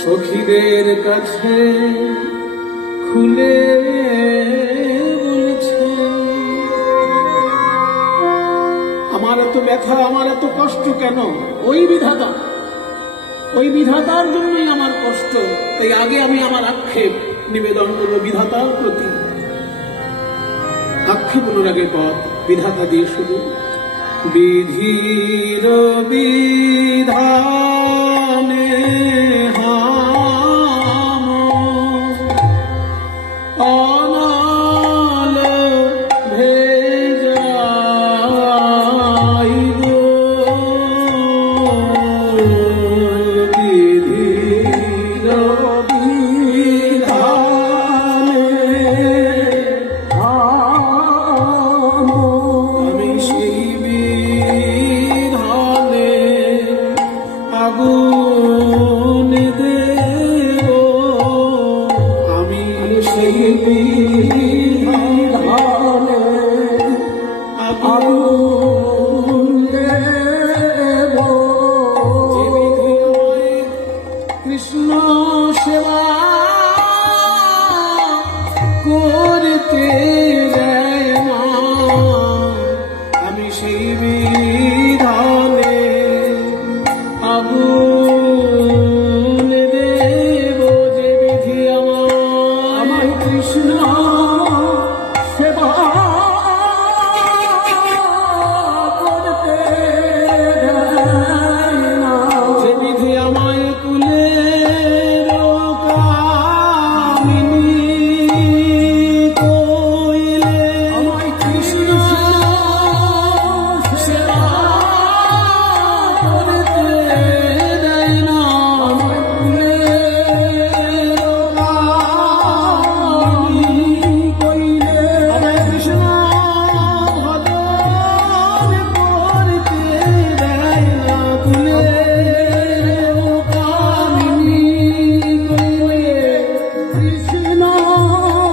সখীদের কাছে খুলে বলছে, আমার এত ব্যথা, আমার এত কষ্ট কেন? ওই বিধাতার জন্যই আমার কষ্ট। তাই আগে আমি আমার আক্ষেপ নিবেদন করবো বিধাতার প্রতি। আক্ষেপ অনুরাগের পথ বিধাতা দিয়ে শুরু। বিধির বিধানে অনাল ভেজাই গো, বিধির বিধানে আমি সেই বিধানে আগুন দেব, আমি সেই বিধানে আগুন দেব। কৃষ্ণ সেবা করতে দেয় না, আমি সেই বিধানে আগুন দেব। যে বিধি আমায় কৃষ্ণ সেবা করতে দেয় না, যে বিধি আমায় কুলের কামিনী কইলে আমায় কৃষ্ণ সেবা করতে দেয় না, আমায় কুলের কামিনী কইলে আমায় কৃষ্ণ ভজন করতে দেয় না, কুলের কামিনী কইলে কৃষ্ণ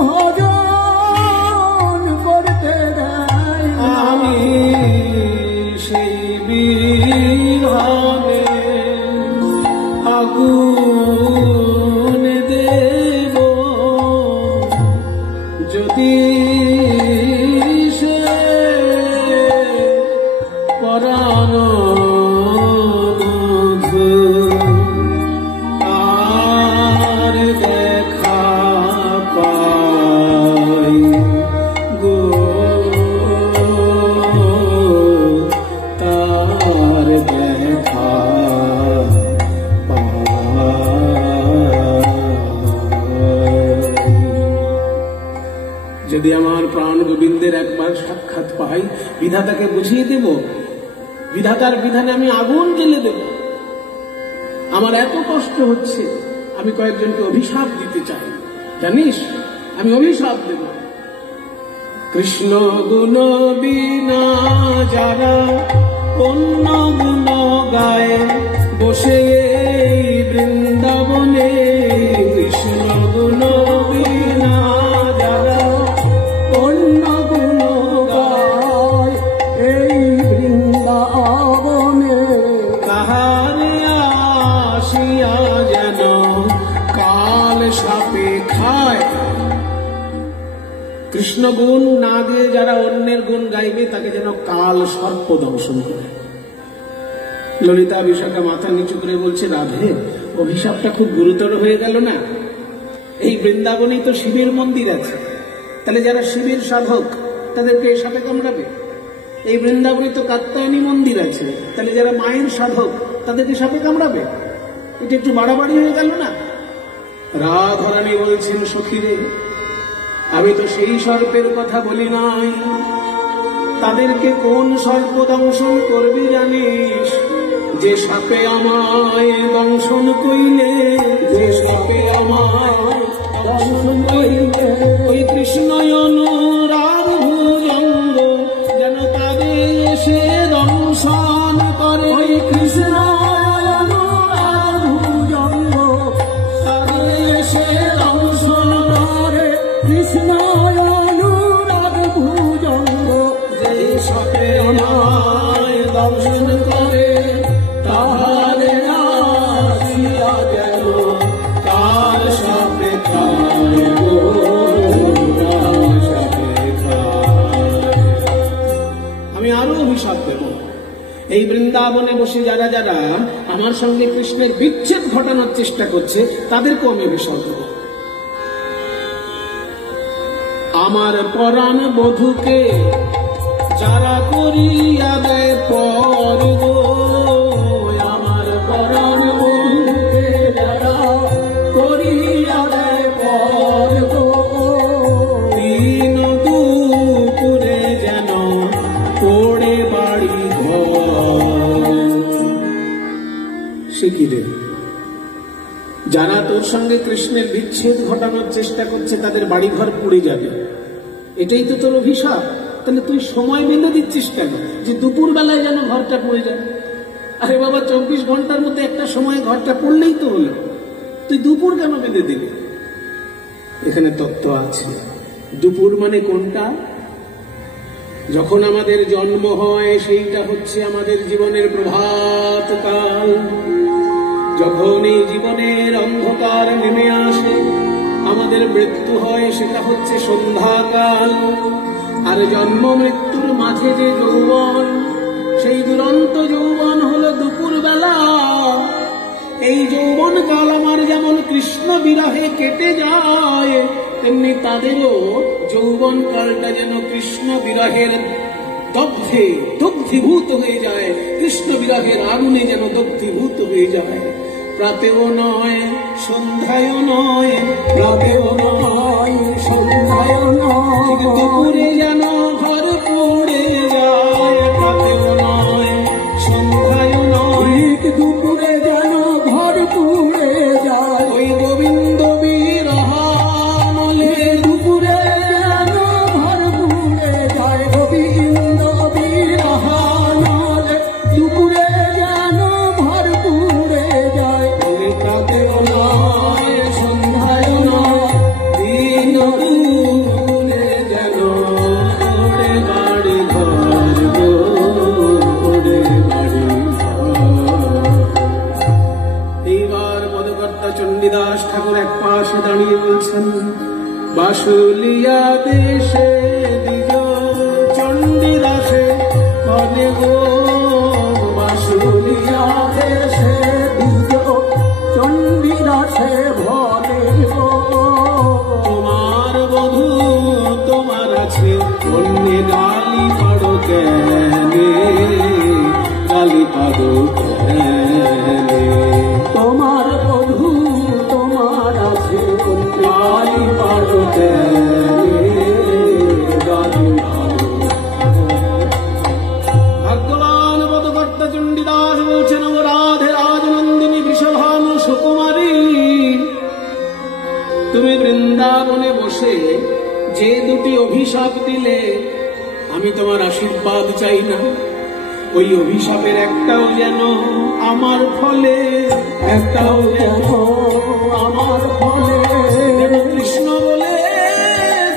ভজন করতে দেয় না, আমি সেই বিধানে আগুন দেব। যদি সে পরাণ আর দেখা পাই গো, তার দেখা যদি আমার প্রাণ গোবিন্দের একবার সাক্ষাৎ পাই, বিধাতাকে বুঝিয়ে দেব, বিধাতার বিধানে আমি আগুন জ্বেলে দেব। আমার এত কষ্ট হচ্ছে, আমি কয়েকজনকে অভিশাপ দিতে চাই, জানিস? আমি অভিশাপ দেব। কৃষ্ণ গুণ বিনা যারা অন্য গুণ গায়ে বসে এই বৃন্দাবনে, কৃষ্ণ গুণ বিনা যারা অন্য গুণ গায় এই বৃন্দাবনে, কাহারে আসিয়া যেন কাল সাপে খায়। কৃষ্ণ গুণ না দিয়ে যারা অন্যের গুণ গাইবে, তাকে যেন কাল সর্প দংশন করে। ললিতা বিশাখা মাথা নিচু করে বলছে, রাধে, অভিশাপটা খুব গুরুতর হয়ে গেল না? এই বৃন্দাবনেই তো শিবের মন্দির আছে, তাহলে যারা শিবের সাধক তাদেরকে এই সাপে কামড়াবে? এই বৃন্দাবনে তো কাত্যায়নী মন্দির আছে, তাহলে যারা মায়ের সাধক তাদেরকে সাপে কামড়াবে? এটা একটু বাড়াবাড়ি হয়ে গেল না? রাধারানী বলছেন, সখীরে, আমি তো সেই সর্পের কথা বলি নাই। তাদেরকে কোন সর্প দংশন করবি জানিস? যে সাপে আমায় দংশন কইলে, যে সাপে আমায় দংশন কইলে, ওই কৃষ্ণয়ন রাগ ভুজঙ্গ যেন তাদের সে দংশন করে। ওই কৃষ্ণয়ন রাগ ভুজঙ্গ তাদের সে দংশন করে। কৃষ্ণয়ন রাগ ভুজঙ্গ যে সাপে আমায় দংশন করে, তাহলে আসিয়া গেল কাল সাপে খায় গো, কাল সাপে খায়। আমি আরো অভিশাপ দেব। এই বৃন্দাবনে বসে যারা যারা আমার সঙ্গে কৃষ্ণের বিচ্ছেদ ঘটানোর চেষ্টা করছে তাদেরকেও আমি অভিশাপ দেব। আমার পরাণ বধূকে যারা করিয়া দেয় পর গো, আমার পরাণ বধূকে যারা করিয়া দেয় পর গো, দিন দুপুরে যেন পড়ে বাড়ি ঘর। সে কি রে? যারা তোর সঙ্গে কৃষ্ণের বিচ্ছেদ ঘটানোর চেষ্টা করছে তাদের বাড়িঘর পুড়ে যাবে, এটাই তো তোর অভিশাপ? তাহলে তুই সময় বেঁধে দিচ্ছিস কেন যে দুপুর বেলায় যেন ঘরটা পড়ে যায়? আরে বাবা, 24 ঘন্টার মধ্যে একটা সময় ঘরটা পড়লেই তো হলো, তুই দুপুর কেন বেঁধে দিলি? এখানে তত্ত্ব আছে। দুপুর মানে কোনটা? যখন আমাদের জন্ম হয় সেইটা হচ্ছে আমাদের জীবনের প্রভাত কাল। যখন এই জীবনের অন্ধকার নেমে আসে আমাদের মৃত্যু হয় সেটা হচ্ছে সন্ধ্যাকাল। আর জন্ম মৃত্যুর মাঝে যে যৌবন, সেই দুরন্ত যৌবন হলো দুপুর বেলা। এই যৌবন কাল আমার যেমন কৃষ্ণ বিরহে কেটে যায়, তেমনি তাদেরও যৌবন কালটা যেন কৃষ্ণ বিরহের দগ্ধে দগ্ধীভূত হয়ে যায়, কৃষ্ণ বিরহের আগুনে যেন দগ্ধীভূত হয়ে যায়। প্রাতেও নয় সন্ধ্যায়ও নয়, প্রাতেও নয় সন্ধ্যায়ও নয়, দুপুরে যেন ঘর পড়ে যায়। প্রাতেও নয় সন্ধ্যায়ও নয়, দুপুরে যেন ঘর পড়ে যায়। ওই গোবিন্দ বিরহানলে দুপুরে যেন ঘর পড়ে যায়। গোবিন্দ বিরহানলে দুপুরে যেন ঘর পড়ে যায়। প্রাতেও নয় সন্ধ্যায়ও নয়, দিন দুপুরে যেন পড়ে বাড়ি ঘর গো, পড়ে বাড়ি ঘর। এইবার পদকর্তা চণ্ডীদাস ঠাকুর এক পাশে দাঁড়িয়ে বলছেন, বাসুলিয়া দেশে দ্বিজ চণ্ডীদাসে কনে গো, বাসুলিয়া দেশে দ্বিজ চণ্ডীদাসে ভনে গো। তোমার বধূ তোমার আছে, অন্য গালি পাড়ো কেনে, গালি পাড়ো কেনে। তোমার বধূ তোমার আছে, গালি পাড়ো কেনে, গালি পাড়ো। ভাগ্যবান পদকর্তা চণ্ডীদাস বলছেন, ও রাধে রাজনন্দিনী বৃষভানু সুকুমারী, তুমি বৃন্দাবনে বসে যে দুটি অভিশাপ দিলে, আমি তোমার আশীর্বাদ চাই না। ওই অভিশাপের একটাও যেন আমার ফলে, একটাও যেন আমার ফলে কৃষ্ণ বলে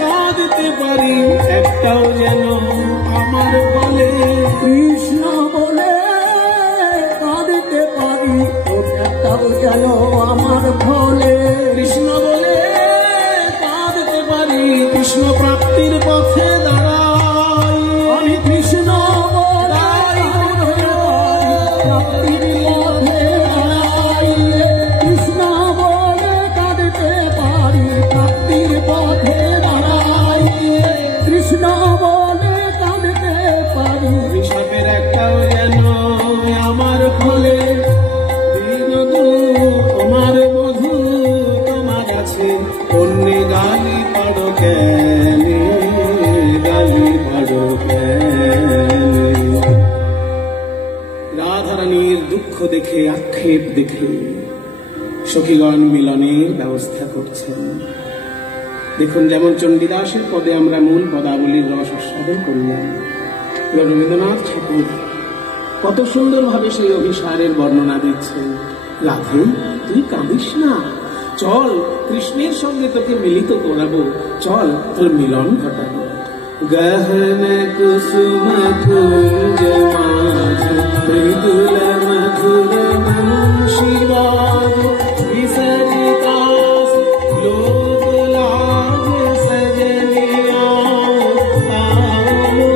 কাঁদতে পারি, একটাও যেন আমার ফলে কৃষ্ণ বলে কাঁদতে পারি, একটাও যেন আমার ফলে কৃষ্ণ বলে কাঁদতে পারি। কৃষ্ণ প্রাপ্তির পথে দাঁড়াই, আমি কৃষ্ণ প্রাপ্তির পথে দাঁড়াই, কৃষ্ণ বলে কাঁদতে পারি, প্রাপ্তির পথে দাঁড়াই। দেখে, আক্ষেপ দেখে সখীগণ মিলনের ব্যবস্থা করছেন। দেখুন, যেমন চণ্ডীদাসের পদে আমরা মূল পদাবলীর রস আস্বাদন করলাম, রবীন্দ্রনাথ ঠাকুর কত সুন্দরভাবে সেই অভিসারের বর্ণনা দিচ্ছেন। রাধে, তুই কাঁদিস না, চল কৃষ্ণের সঙ্গে তোকে মিলিত করাবো, চল তোর মিলন ঘটাবো। গহন কুসুম কুঞ্জ মাঝ মৃদুল মধুর বংশীবাদ বিসরিতাস লোক লাজ সজনিয়া आओ।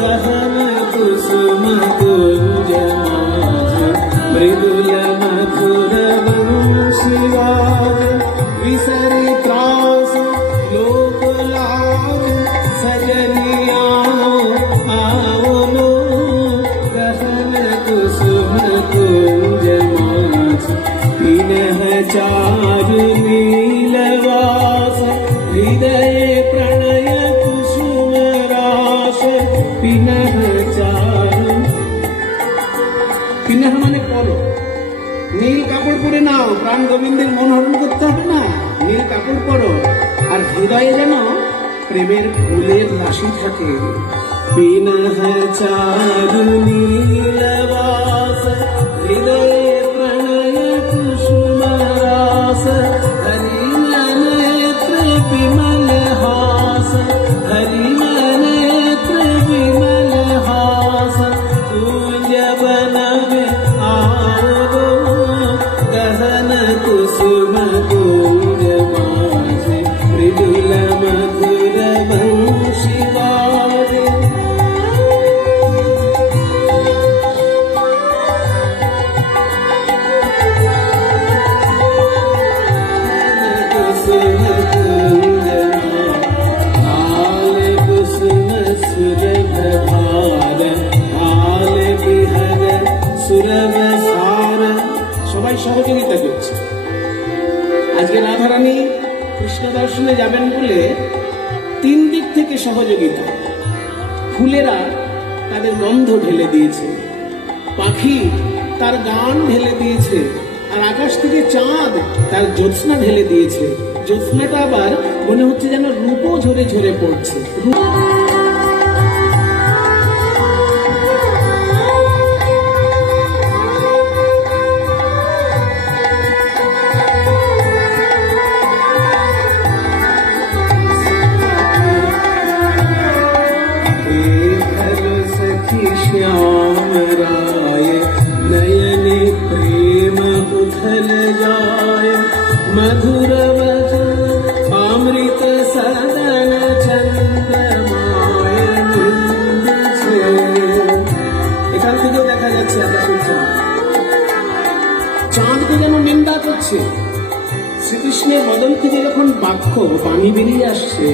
গহন কুসুম কুঞ্জ মাঝ মৃদুল মধুর বংশীবাদ বিসরিতাস লোক লাজ सजनिया आओ लो। गहन कुसुम कुंज माझ पिनह चारु नीलवास हृदय प्रणय कुसुम रास। पिनह चारु, पिनह माने परो, নীল কাপড় পরে নাও, প্রাণ গোবিন্দের মন হরণ করতে হবে না, নীল কাপড় পরো, আর হৃদয়ে যেন প্রেমের ফুলের রাশি থাকে। পিনহ চারু নীলবাস হৃদয়ে প্রণয় কুসুম রাস। হরি নেত্র বিমল হাস, হরি নেত্র বিমল হাস। কুঞ্জ বন में आओ। गहन कुसुम कुंज माझ मृदुल मधुर बंशीवाद। कुसुम कुंज हाल कुसुम सुरभ भार, हाल बिहर सुरभ सार। সবাই সহযোগিতা করছে। আজকে রাধারানী কৃষ্ণ দর্শনে যাবেন বলে 3 দিক থেকে সহযোগিতা। ফুলেরা তাদের গন্ধ ঢেলে দিয়েছে, পাখি তার গান ঢেলে দিয়েছে, আর আকাশ থেকে চাঁদ তার জ্যোৎস্না ঢেলে দিয়েছে। জ্যোৎস্নাটা আবার মনে হচ্ছে যেন রূপও ঝরে ঝরে পড়ছে। श्याम राय नयन प्रेम उथल जाय, मधुर वचन अमृत सदन चंद्रमाय निंद छे। এখান থেকেও দেখা যাচ্ছে আকাশের চাঁদ, চাঁদকে যেন নিন্দা করছে। শ্রীকৃষ্ণের বদন থেকে যখন বাক্য পানি বেরিয়ে আসছে,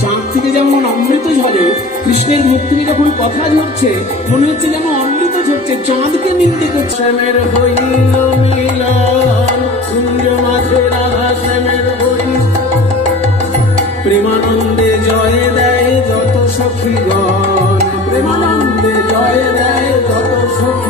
চাঁদ থেকে যেমন অমৃত ঝরে, কৃষ্ণের মুখ থেকে যখন কথা ঝরছে মনে হচ্ছে যেন অমৃত ঝরছে। চাঁদকে নিন্দে করছে। শ্যামের হইল মিলন কুঞ্জ মাঝে রাধা শ্যামের হইল, প্রেমানন্দে জয় দেয় যত সখীগণ, প্রেমানন্দে জয় দেয় যত সখী।